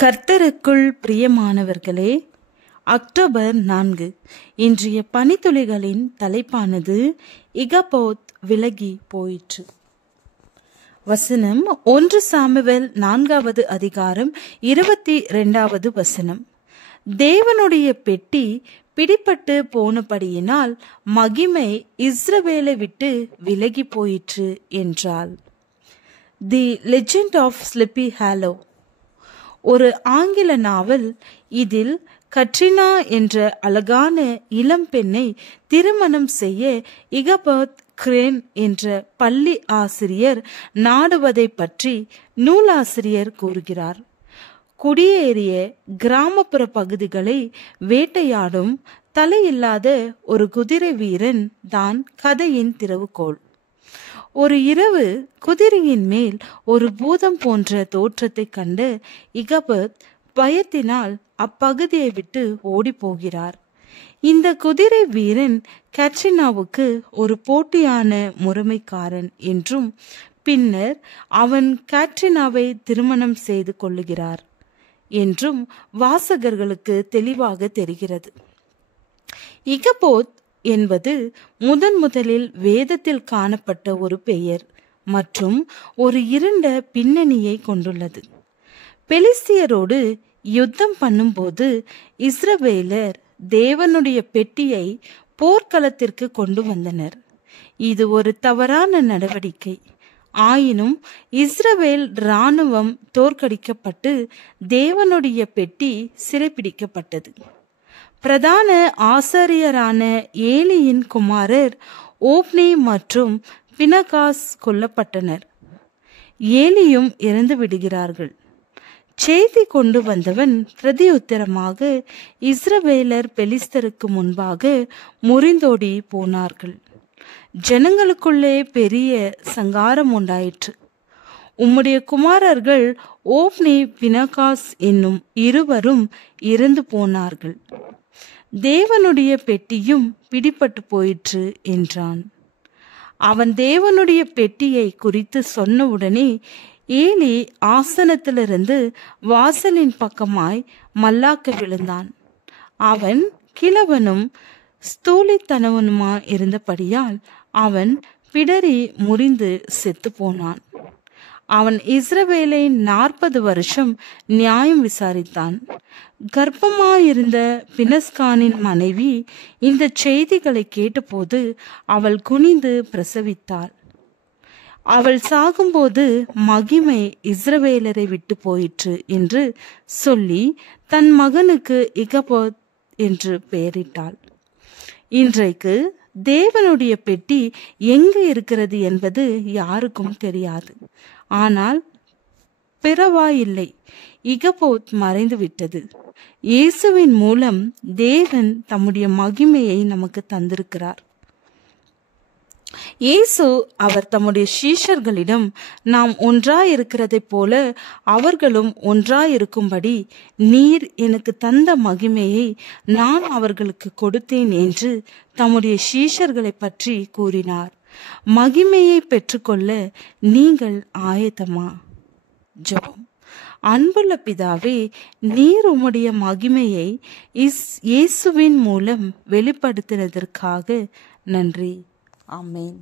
கர்த்தருக்குள் பிரியமானவர்களே, அக்டோபர் 4 இன்றைய பனித்துளிகளின் தலைப்பானது இகபோத் விலகி போயிற்று. வசனம் 1 சாமுவேல் 4வது அதிகாரம் 22வது வசனம். தேவனுடைய பெட்டி பிடிபட்டு போனபடியினால் மகிமை இஸ்ரவேலை விட்டு விலகி போயிற்று என்றாள். தி லெஜெண்ட் ஆஃப் ஸ்லிப்பி ஹாலோ ஒரு ஆங்கில நாவல். இதில் கட்ரினா என்ற அழகான இளம் பெண்ணை திருமணம் செய்ய இகபோத் கிரேன் என்ற பள்ளி ஆசிரியர் நாடுவதை பற்றி நூலாசிரியர் கூறுகிறார். குடியேறிய கிராமப்புற பகுதிகளை வேட்டையாடும் தலையில்லாத ஒரு குதிரை வீரன் தான் கதையின் திறவுகோல். ஒரு இரவு குதிரையின் மேல் ஒரு பூதம் போன்ற தோற்றத்தை கண்ட இகபோத் பயத்தினால் அப்பகுதியை விட்டு ஓடி போகிறார். இந்த குதிரை வீரன் கட்ரினாவுக்கு ஒரு போட்டியான முறைமைக்காரன் என்றும் பின்னர் அவன் கட்ரினாவை திருமணம் செய்து கொள்ளுகிறார் என்றும் வாசகர்களுக்கு தெளிவாக தெரிகிறது. இகபோத் என்பது முதலில் வேதத்தில் காணப்பட்ட ஒரு பெயர் மற்றும் ஒரு இருண்ட பின்னணியை கொண்டுள்ளது. பெலிஸ்தியரோடு யுத்தம் பண்ணும்போது இஸ்ரவேலர் தேவனுடைய பெட்டியை போர்க்களத்திற்கு கொண்டு வந்தனர். இது ஒரு தவறான நடவடிக்கை. ஆயினும் இஸ்ரவேல் இராணுவம் தோற்கடிக்கப்பட்டு தேவனுடைய பெட்டி சிறைப்பிடிக்கப்பட்டது. பிரதான ஆசாரியரான ஏலியின் குமாரர் ஓப்னி மற்றும் பினகாஸ் கொல்லப்பட்டனர். ஏலியும் இறந்து விடுகிறார்கள். செய்தி கொண்டு வந்தவன் பிரதியுத்தரமாக இஸ்ரவேலர் பெலிஸ்தருக்கு முன்பாக முறிந்தோடி போனார்கள். ஜனங்களுக்குள்ளே பெரிய சங்காரம் உண்டாயிற்று. உம்முடைய குமாரர்கள் ஓப்னி பினகாஸ் என்னும் இருவரும் இறந்து போனார்கள். தேவனுடைய பெட்டியும் பிடிபட்டு போயிற்று என்றான். அவன் தேவனுடைய பெட்டியை குறித்து சொன்னவுடனே ஏலி ஆசனத்திலிருந்து வாசலின் பக்கமாய் மல்லாக்க விழுந்தான். அவன் கிழவனும் ஸ்தூலித்தனவனுமாய் இருந்தபடியால் அவன் பிடரி முறிந்து செத்து போனான். அவன் இஸ்ரவேலை 40 வருஷம் நியாயம் விசாரித்தான். கர்ப்பமாயிருந்த பினஸ்கானின் மனைவி இந்த செய்திகளை கேட்டபோது அவள் குனிந்து பிரசவித்தாள். அவள் சாகும்போது மகிமை இஸ்ரவேலரை விட்டு போயிற்று என்று சொல்லி தன் மகனுக்கு இகபோத் என்று பெயரிட்டாள். இன்றைக்கு தேவனுடைய பெட்டி எங்கு இருக்கிறது என்பது யாருக்கும் தெரியாது. ஆனால் பிறவாயில்லை, இகபோத் மறைந்து விட்டது. இயேசுவின் மூலம் தேவன் தம்முடைய மகிமையை நமக்கு தந்திருக்கிறார். இயேசு அவர் தம்முடைய சீஷர்களிடம் நாம் ஒன்றாயிருக்கிறதை போல அவர்களும் ஒன்றாயிருக்கும்படி நீர் எனக்கு தந்த மகிமையை நான் அவர்களுக்கு கொடுத்தேன் என்று தம்முடைய சீஷர்களை பற்றி கூறினார். மகிமையை பெற்றுக்கொள்ள நீங்கள் ஆயத்தமா? ஜெபம். அன்புள்ள பிதாவே, நீர் உம்முடைய மகிமையை இயேசுவின் மூலம் வெளிப்படுத்தினதற்காக நன்றி. ஆமென்.